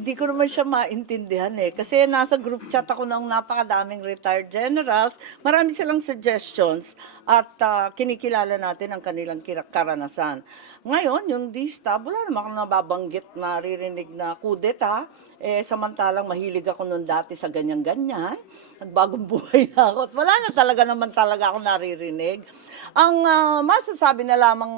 hindi ko naman siya maintindihan eh. Kasi nasa group chat ako ng napakadaming retired generals. Marami silang suggestions at ah, kinikilala natin ang kanilang karanasan. Ngayon, yung DSTA, wala naman akong nababanggit na ririnig na kudeta. Eh, samantalang mahilig ako noon dati sa ganyan-ganyan. Nagbagong buhay na ako. At wala na talaga naman talaga ako naririnig. Ang ah, masasabi na lamang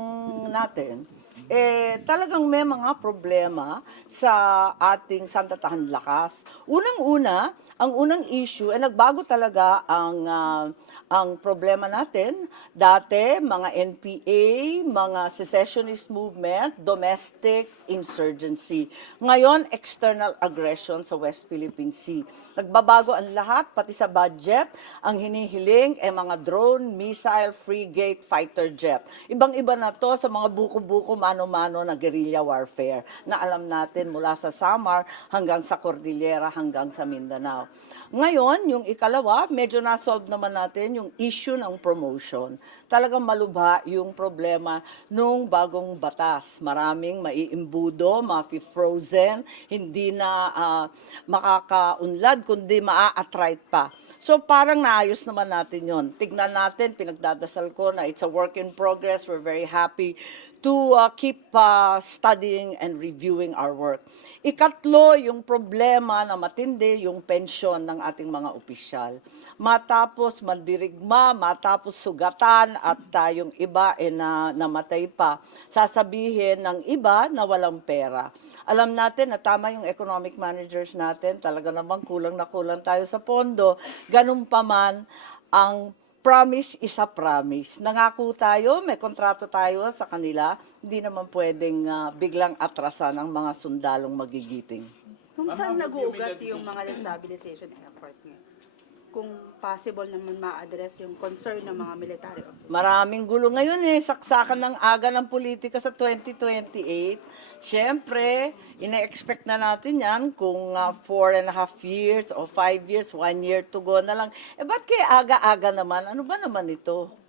natin, eh, talagang may mga problema sa ating santatahan lakas. Unang-una, ang unang issue, eh, nagbago talaga ang, ah, ang problema natin. Dati, mga NPA, mga secessionist movement, domestic insurgency. Ngayon, external aggression sa West Philippine Sea. Nagbabago ang lahat, pati sa budget. Ang hinihiling ay mga drone, missile, frigate, fighter jet. Ibang-iba na to sa mga buko-buko, mano-mano na guerrilla warfare na alam natin mula sa Samar hanggang sa Cordillera hanggang sa Mindanao. Ngayon, yung ikalawa, medyo na-solve naman natin yung issue ng promotion. Talagang malubha yung problema nung bagong batas. Maraming maiimbudo, mafi-frozen, hindi na ah, makakaunlad, kundi maa-attrite pa. So parang naayos naman natin yon. Tignan natin, pinagdadasal ko na it's a work in progress. We're very happy to uh, keep uh, studying and reviewing our work. Ikatlo, yung problema na matindi, yung pensyon ng ating mga opisyal. Matapos mandirigma, matapos sugatan at uh, yung iba eh, na namatay pa, sasabihin ng iba na walang pera. Alam natin na tama yung economic managers natin, talaga namang kulang na kulang tayo sa pondo. Ganun pa man, ang promise is a promise. Nangako tayo, may kontrato tayo sa kanila, hindi naman pwedeng ah, biglang atrasan ang mga sundalong magigiting. Kung saan nag-uugat yung mga destabilization effort niya? Kung possible naman ma-address yung concern ng mga military officers. Maraming gulo ngayon eh, saksakan ng aga ng politika sa 2028. Siyempre, ina-expect na natin yan kung ah, four and a half years o five years, one year to go na lang. Eh, ba't kaya aga-aga naman? Ano ba naman ito?